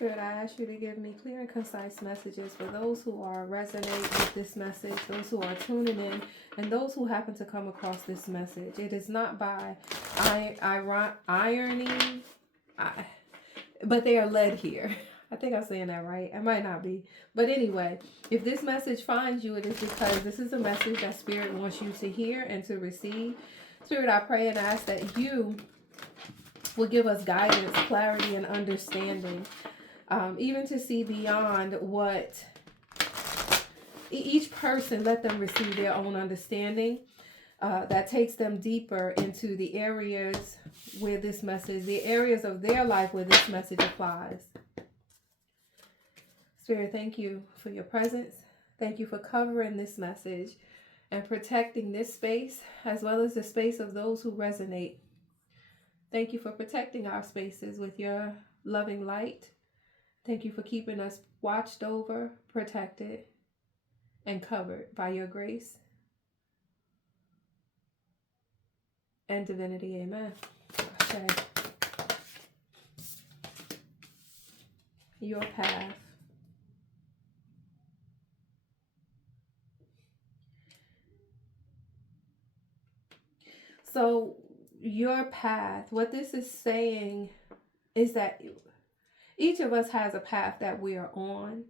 Spirit, I ask you to give me clear and concise messages for those who are resonating with this message, those who are tuning in, and those who happen to come across this message. It is not by irony, but they are led here. I think I'm saying that right. I might not be. But anyway, if this message finds you, it is because this is a message that Spirit wants you to hear and to receive. Spirit, I pray and ask that you will give us guidance, clarity, and understanding. Even to see beyond what each person, let them receive their own understanding that takes them deeper into the areas where this message, the areas of their life where this message applies. Spirit, thank you for your presence. Thank you for covering this message and protecting this space as well as the space of those who resonate. Thank you for protecting our spaces with your loving light. Thank you for keeping us watched over, protected, and covered by your grace and divinity. Amen. Okay. Your path. So, your path, what this is saying is that each of us has a path that we are on.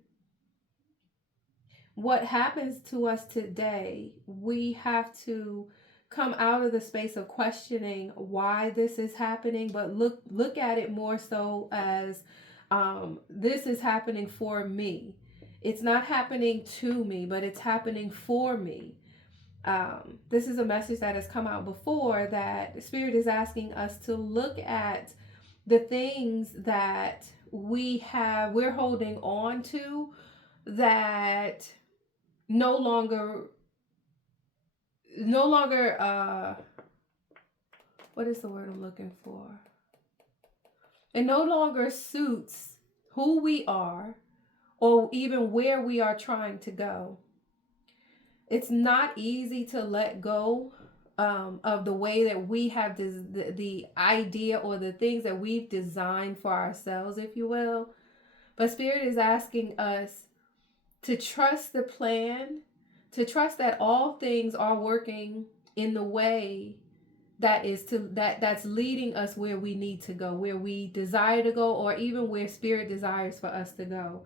What happens to us today, we have to come out of the space of questioning why this is happening, but look at it more so as this is happening for me. It's not happening to me, but it's happening for me. This is a message that has come out before, that Spirit is asking us to look at the things that we're holding on to that no longer what is the word I'm looking for? It no longer suits who we are or even where we are trying to go. It's not easy to let go of the way that we have the idea or the things that we've designed for ourselves, if you will. But Spirit is asking us to trust the plan, to trust that all things are working in the way that's leading us where we need to go, where we desire to go, or even where Spirit desires for us to go.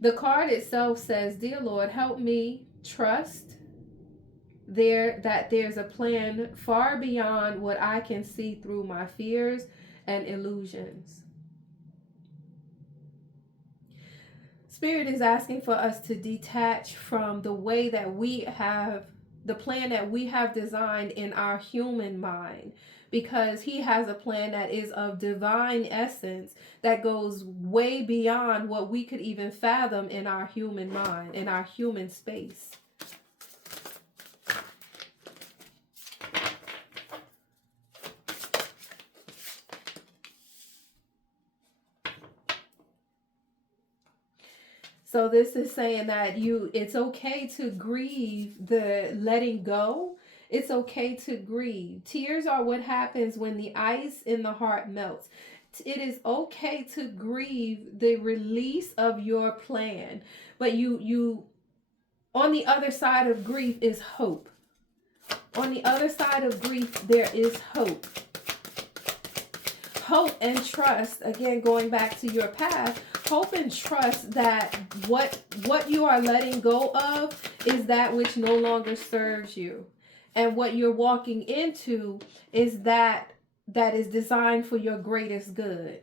The card itself says, "Dear Lord, help me trust that there's a plan far beyond what I can see through my fears and illusions." Spirit is asking for us to detach from the way that we have, the plan that we have designed in our human mind, because He has a plan that is of divine essence that goes way beyond what we could even fathom in our human mind, in our human space. So this is saying that it's okay to grieve the letting go. It's okay to grieve. Tears are what happens when the ice in the heart melts. It is okay to grieve the release of your plan. But you on the other side of grief is hope. On the other side of grief, there is hope. Hope and trust, again, going back to your path, hope and trust that what you are letting go of is that which no longer serves you. And what you're walking into is that is designed for your greatest good.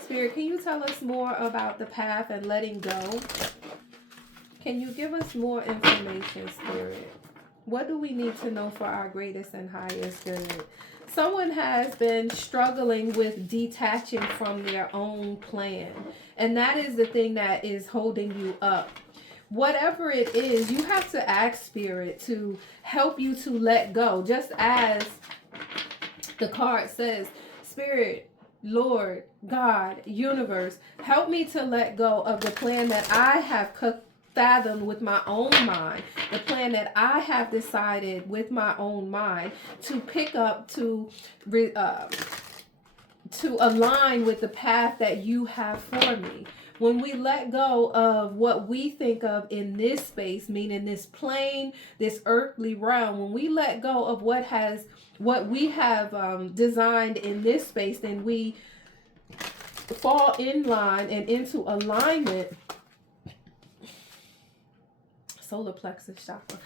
Spirit, can you tell us more about the path and letting go? Can you give us more information, Spirit? What do we need to know for our greatest and highest good? Someone has been struggling with detaching from their own plan. And that is the thing that is holding you up. Whatever it is, you have to ask Spirit to help you to let go. Just as the card says, Spirit, Lord, God, universe, help me to let go of the plan that I have fathomed with my own mind, the plan that I have decided with my own mind to pick up, to to align with the path that you have for me. When we let go of what we think of in this space, meaning this plane, this earthly realm, when we let go of what we have designed in this space, then we fall in line and into alignment. Solar plexus chakra.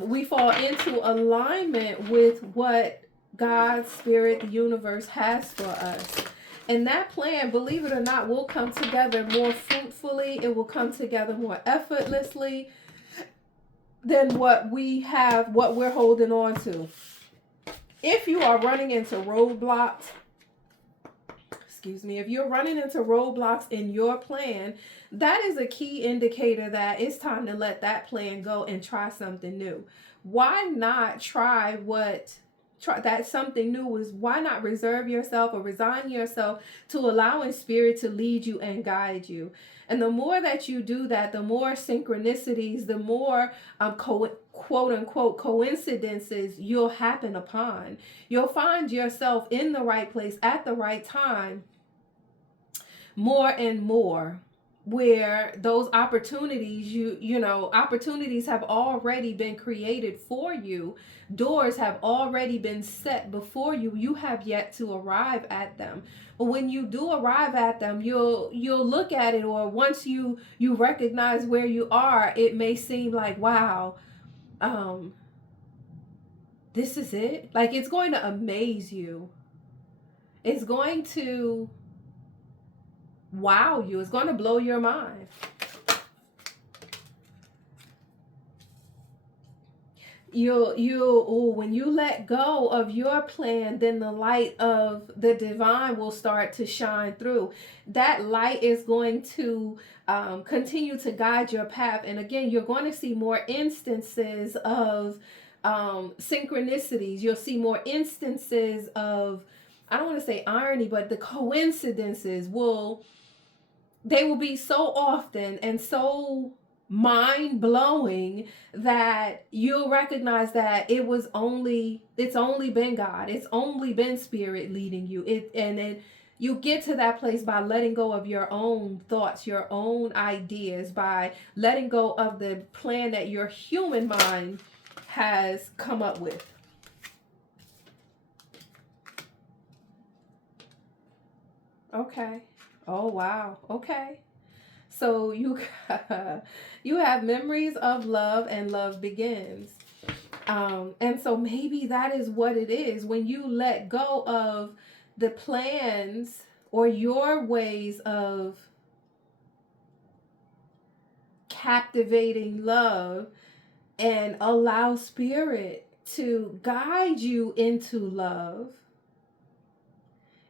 We fall into alignment with what God, Spirit, the universe has for us. And that plan, believe it or not, will come together more fruitfully. It will come together more effortlessly than what we're holding on to. If you are running into roadblocks, if you're running into roadblocks in your plan, that is a key indicator that it's time to let that plan go and try something new. Why not try that something new was? Why not reserve yourself or resign yourself to allowing spirit to lead you and guide you? And the more that you do that, the more synchronicities, the more quote unquote coincidences you'll happen upon. You'll find yourself in the right place at the right time more and more, where those opportunities, opportunities have already been created for you. Doors have already been set before you. You have yet to arrive at them. But when you do arrive at them, you'll look at it, or once you recognize where you are, it may seem like, wow, this is it. Like, it's going to amaze you. It's going to wow you. It's going to blow your mind. When you let go of your plan, then the light of the divine will start to shine through. That light is going to continue to guide your path. And again, you're going to see more instances of synchronicities. You'll see more instances of, I don't want to say irony, but the coincidences will be so often and so mind-blowing that you'll recognize that it's only been God. It's only been spirit leading you. And then you get to that place by letting go of your own thoughts, your own ideas, by letting go of the plan that your human mind has come up with. Okay. Oh, wow. Okay. So you have memories of love, and love begins. And so maybe that is what it is. When you let go of the plans or your ways of captivating love and allow spirit to guide you into love,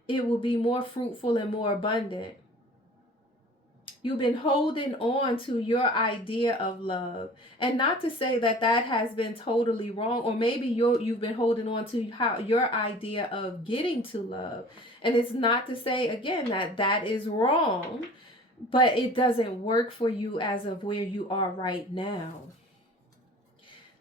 it will be more fruitful and more abundant. You've been holding on to your idea of love, and not to say that has been totally wrong, or maybe you've been holding on to your idea of getting to love, and it's not to say again that is wrong, but it doesn't work for you as of where you are right now.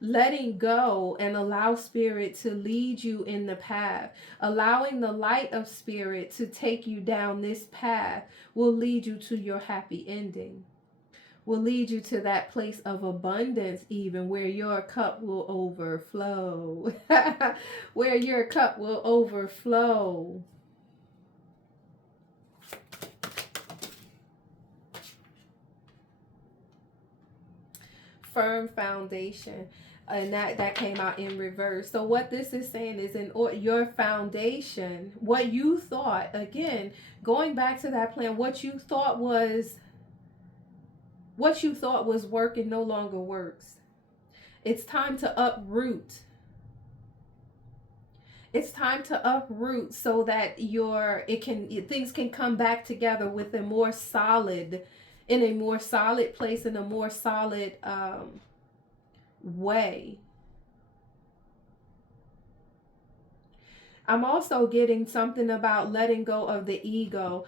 Letting go and allow spirit to lead you in the path, allowing the light of spirit to take you down this path, will lead you to your happy ending, will lead you to that place of abundance, even where your cup will overflow. Where your cup will overflow. Firm foundation. And that came out in reverse. So what this is saying is, your foundation, what you thought, again, going back to that plan, what you thought was working no longer works. It's time to uproot. It's time to uproot so that things can come back together with in a more solid place, in a more solid way. I'm also getting something about letting go of the ego,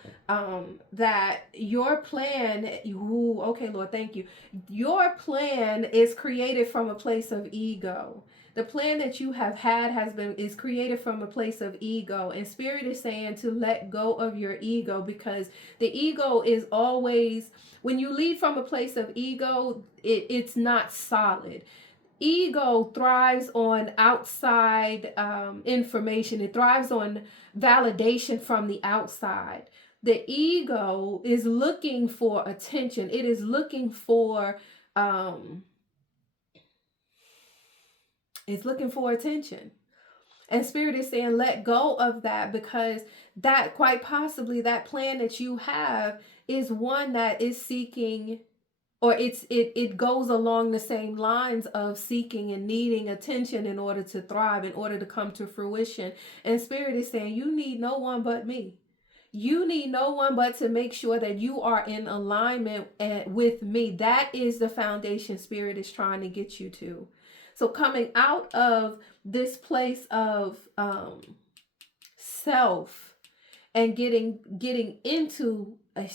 that your plan, okay, Lord, thank you. Your plan is created from a place of ego. The plan that you have had is created from a place of ego, and Spirit is saying to let go of your ego, because the ego is always, when you lead from a place of ego, it's not solid. Ego thrives on outside information. It thrives on validation from the outside. The ego is looking for attention. It is looking for attention. And Spirit is saying, let go of that, because that, quite possibly, that plan that you have is one that is seeking, or it goes along the same lines of seeking and needing attention in order to thrive, in order to come to fruition. And Spirit is saying, you need no one but me. You need no one but to make sure that you are in alignment with me. That is the foundation Spirit is trying to get you to. So coming out of this place of self and getting into a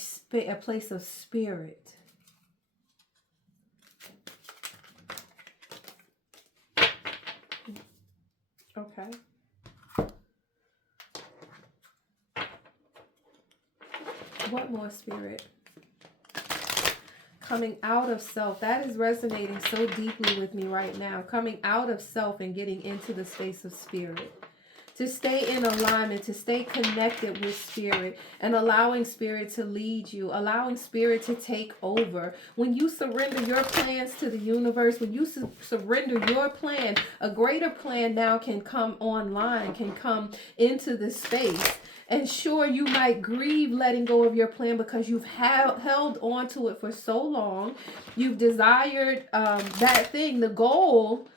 place of spirit. Okay. What more, Spirit? Coming out of self. That is resonating so deeply with me right now. Coming out of self and getting into the space of spirit. To stay in alignment, to stay connected with Spirit, and allowing Spirit to lead you, allowing Spirit to take over. When you surrender your plans to the universe, when you surrender your plan, a greater plan now can come online, can come into the space. And sure, you might grieve letting go of your plan because you've held on to it for so long. You've desired that thing, the goal.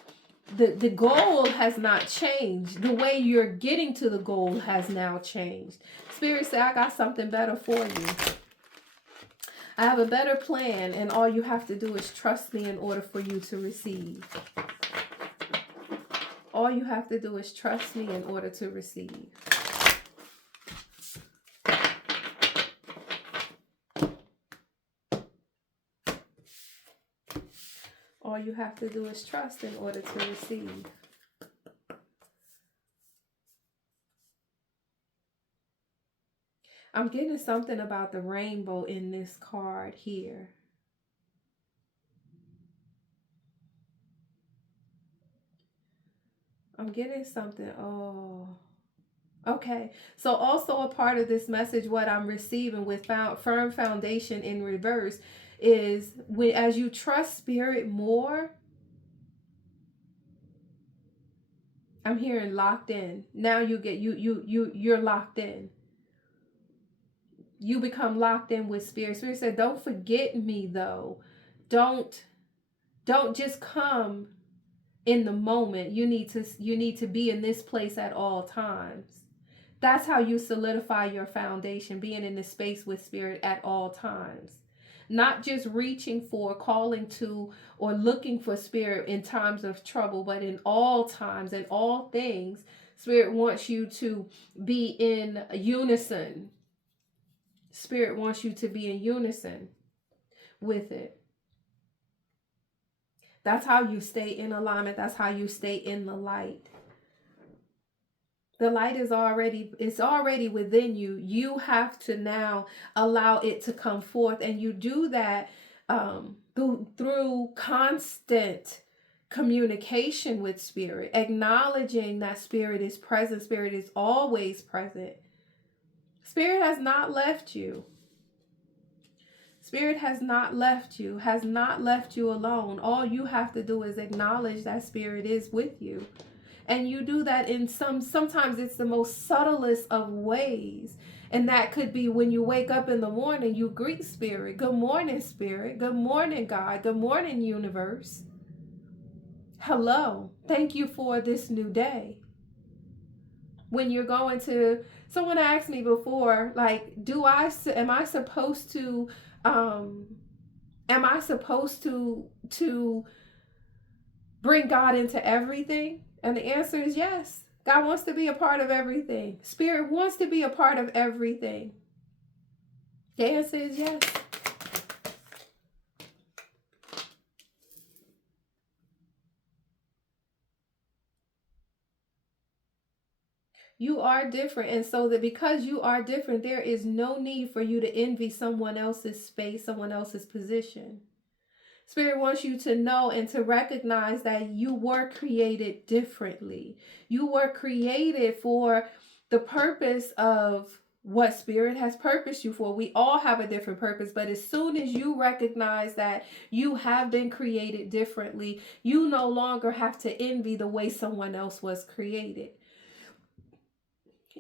The goal has not changed. The way you're getting to the goal has now changed. Spirit said, I got something better for you. I have a better plan, and all you have to do is trust me in order for you to receive. All you have to do is trust me in order to receive. All you have to do is trust in order to receive. I'm getting something about the rainbow in this card here. I'm getting something. Oh, okay. So also a part of this message, what I'm receiving with firm foundation in reverse, is as you trust Spirit more, I'm hearing locked in. Now you're locked in. You become locked in with Spirit. Spirit said, don't forget me though. Don't just come in the moment. You need to be in this place at all times. That's how you solidify your foundation, being in this space with Spirit at all times. Not just reaching for, calling to, or looking for Spirit in times of trouble, but in all times and all things, Spirit wants you to be in unison. Spirit wants you to be in unison with it. That's how you stay in alignment. That's how you stay in the light. The light is already within you. You have to now allow it to come forth. And you do that through constant communication with Spirit, acknowledging that Spirit is present. Spirit is always present. Spirit has not left you. Spirit has not left you, has not left you alone. All you have to do is acknowledge that Spirit is with you. And you do that in sometimes it's the most subtlest of ways. And that could be when you wake up in the morning, you greet Spirit. Good morning, Spirit. Good morning, God. Good morning, universe. Hello. Thank you for this new day. When you're going to, someone asked me before, like, am I supposed to bring God into everything? And the answer is yes. God wants to be a part of everything. Spirit wants to be a part of everything. The answer is yes. You are different. And so that because you are different, there is no need for you to envy someone else's space, someone else's position. Spirit wants you to know and to recognize that you were created differently. You were created for the purpose of what Spirit has purposed you for. We all have a different purpose, but as soon as you recognize that you have been created differently, you no longer have to envy the way someone else was created.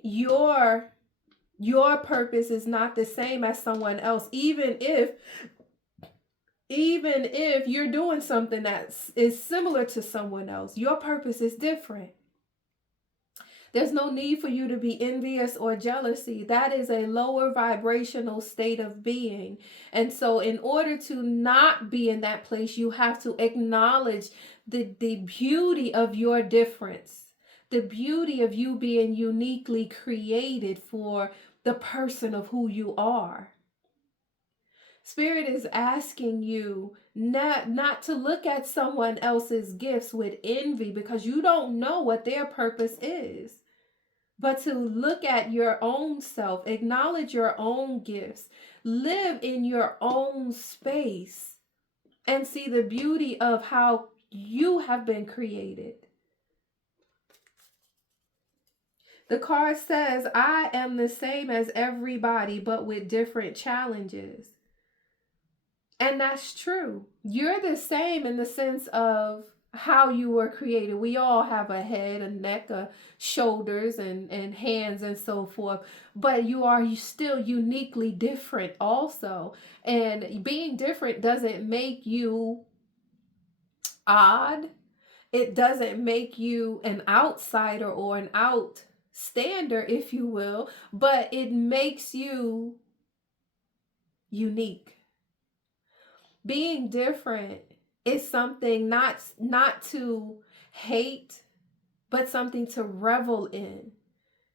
Your purpose is not the same as someone else, even if you're doing something that is similar to someone else. Your purpose is different. There's no need for you to be envious or jealousy. That is a lower vibrational state of being. And so in order to not be in that place, you have to acknowledge the beauty of your difference, the beauty of you being uniquely created for the person of who you are. Spirit is asking you not to look at someone else's gifts with envy because you don't know what their purpose is, but to look at your own self, acknowledge your own gifts, live in your own space, and see the beauty of how you have been created. The card says, I am the same as everybody, but with different challenges. And that's true. You're the same in the sense of how you were created. We all have a head, a neck, shoulders, and hands and so forth. But you are still uniquely different also. And being different doesn't make you odd. It doesn't make you an outsider or an outstander, if you will. But it makes you unique. Being different is something not to hate, but something to revel in.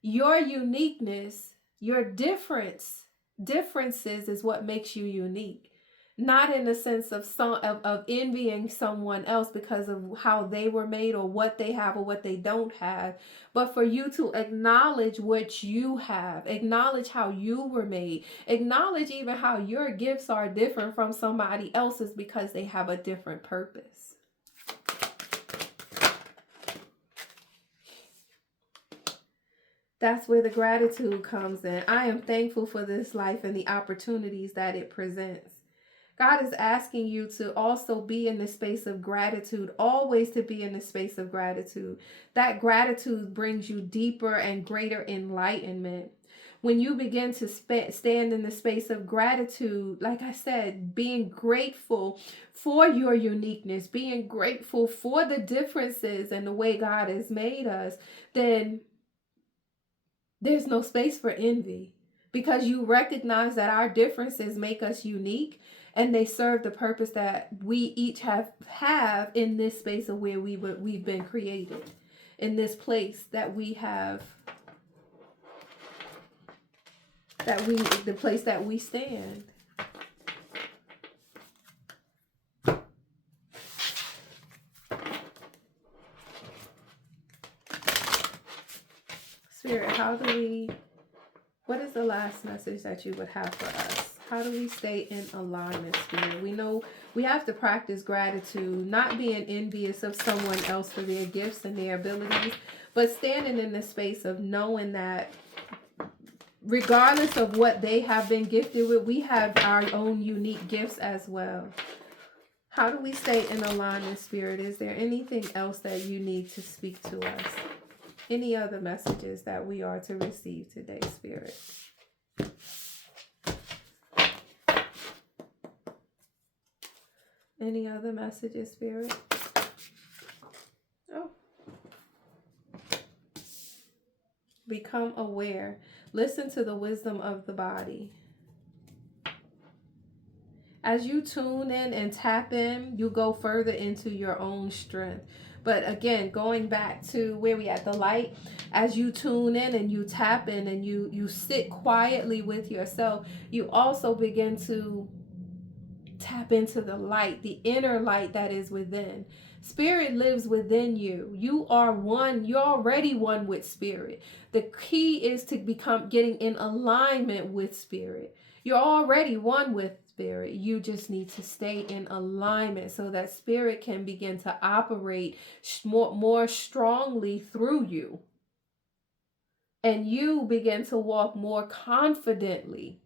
Your uniqueness, your differences is what makes you unique. Not in the sense of envying someone else because of how they were made or what they have or what they don't have, but for you to acknowledge what you have, acknowledge how you were made, acknowledge even how your gifts are different from somebody else's because they have a different purpose. That's where the gratitude comes in. I am thankful for this life and the opportunities that it presents. God is asking you to also be in the space of gratitude, always to be in the space of gratitude. That gratitude brings you deeper and greater enlightenment. When you begin to stand in the space of gratitude, like I said, being grateful for your uniqueness, being grateful for the differences and the way God has made us, then there's no space for envy because you recognize that our differences make us unique. And they serve the purpose that we each have in this space of where we've been created, in this place that we have, the place that we stand. Spirit, what is the last message that you would have for us? How do we stay in alignment, Spirit? We know we have to practice gratitude, not being envious of someone else for their gifts and their abilities, but standing in the space of knowing that regardless of what they have been gifted with, we have our own unique gifts as well. How do we stay in alignment, Spirit? Is there anything else that you need to speak to us? Any other messages that we are to receive today, Spirit? Any other messages, Spirit? Oh. Become aware. Listen to the wisdom of the body. As you tune in and tap in, you go further into your own strength. But again, going back to where we at, the light, as you tune in and you tap in and you sit quietly with yourself, you also begin to tap into the light, the inner light that is within. Spirit lives within you. You are one. You're already one with spirit. The key is to become getting in alignment with spirit. You're already one with spirit. You just need to stay in alignment so that spirit can begin to operate more strongly through you. And you begin to walk more confidently.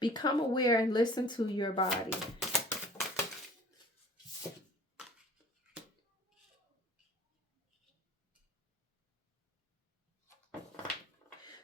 Become aware and listen to your body.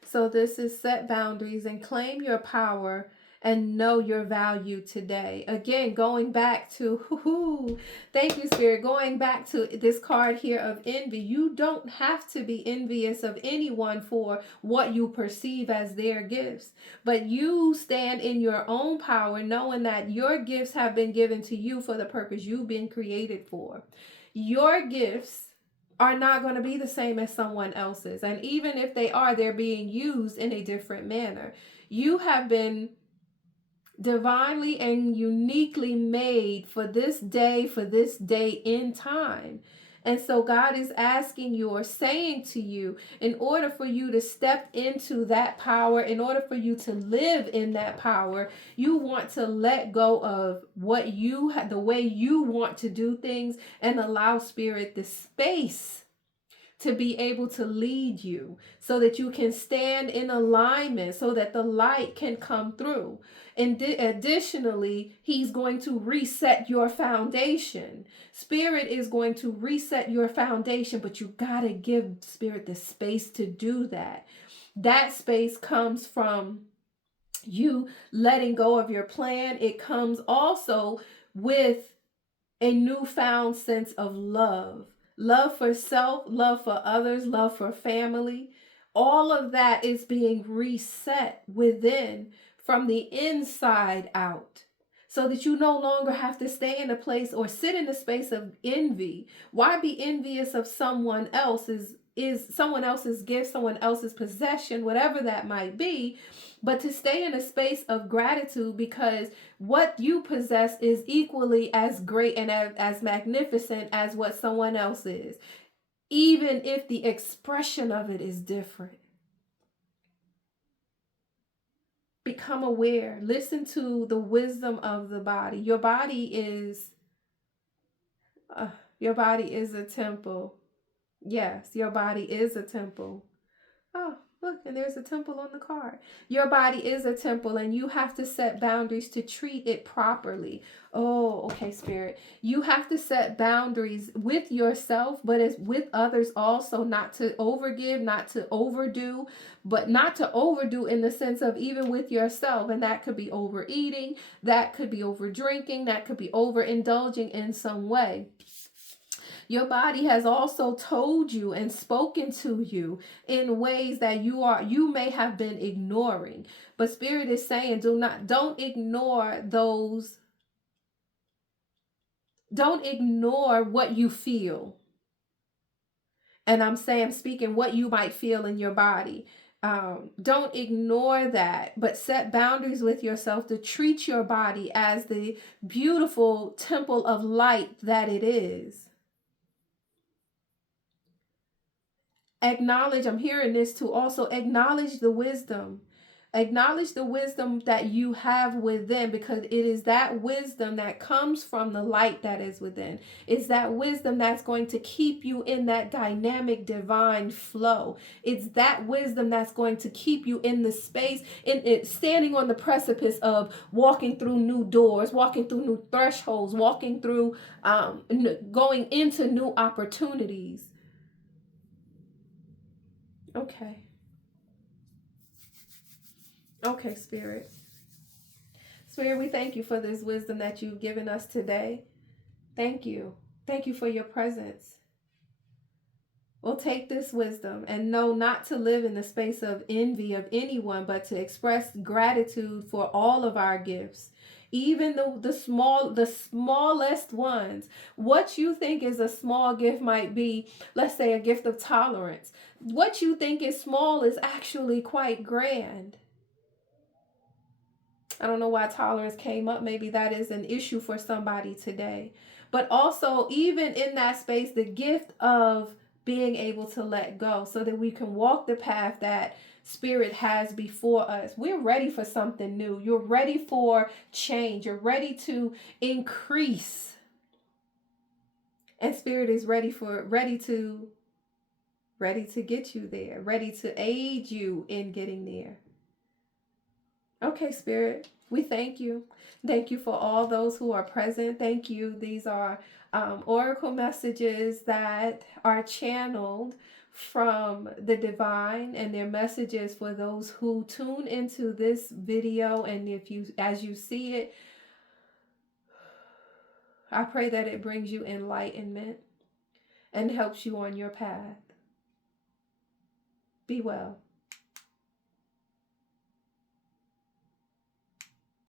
So this is set boundaries and claim your power and know your value today. Again, going back to, thank you, Spirit, going back to this card here of envy. You don't have to be envious of anyone for what you perceive as their gifts, but you stand in your own power, knowing that your gifts have been given to you for the purpose you've been created for. Your gifts are not going to be the same as someone else's. And even if they are, they're being used in a different manner. You have been divinely and uniquely made for this day in time. And so God is asking you or saying to you, in order for you to step into that power, in order for you to live in that power, you want to let go of what you the way you want to do things and allow Spirit the space to be able to lead you so that you can stand in alignment so that the light can come through. And additionally, he's going to reset your foundation. Spirit is going to reset your foundation, but you got to give Spirit the space to do that. That space comes from you letting go of your plan. It comes also with a newfound sense of love. Love for self, love for others, love for family. All of that is being reset within from the inside out so that you no longer have to stay in a place or sit in a space of envy. Why be envious of someone else's someone else's gift, someone else's possession, whatever that might be, but to stay in a space of gratitude because what you possess is equally as great and as magnificent as what someone else is, even if the expression of it is different. Become aware. Listen to the wisdom of the body. Your body is a temple. Yes, your body is a temple. Oh, look, and there's a temple on the card. Your body is a temple, and you have to set boundaries to treat it properly. Oh, okay, Spirit. You have to set boundaries with yourself, but as with others also, not to overgive, not to overdo, but not to overdo in the sense of even with yourself. And that could be overeating, that could be over drinking, that could be overindulging in some way. Your body has also told you and spoken to you in ways that you may have been ignoring. But Spirit is saying, don't ignore those. Don't ignore what you feel. And I'm speaking what you might feel in your body. Don't ignore that, but set boundaries with yourself to treat your body as the beautiful temple of light that it is. Acknowledge, I'm hearing this to also acknowledge the wisdom. Acknowledge the wisdom that you have within, because it is that wisdom that comes from the light that is within. It's that wisdom that's going to keep you in that dynamic divine flow. It's that wisdom that's going to keep you in the space, in it, standing on the precipice of walking through new doors, walking through new thresholds, walking through, going into new opportunities. Okay. Okay, Spirit. Spirit, we thank you for this wisdom that you've given us today. Thank you. Thank you for your presence. We'll take this wisdom and know not to live in the space of envy of anyone, but to express gratitude for all of our gifts. Even the smallest ones. What you think is a small gift might be, let's say, a gift of tolerance. What you think is small is actually quite grand. I don't know why tolerance came up. Maybe that is an issue for somebody today. But also, even in that space, the gift of being able to let go so that we can walk the path that Spirit has before us. We're ready for something new. You're ready for change. You're ready to increase. And Spirit is ready to get you there, ready to aid you in getting there. Okay, Spirit, we thank you. Thank you for all those who are present. Thank you. These are oracle messages that are channeled from the divine, and they're messages for those who tune into this video. And as you see it, I pray that it brings you enlightenment and helps you on your path. Be well.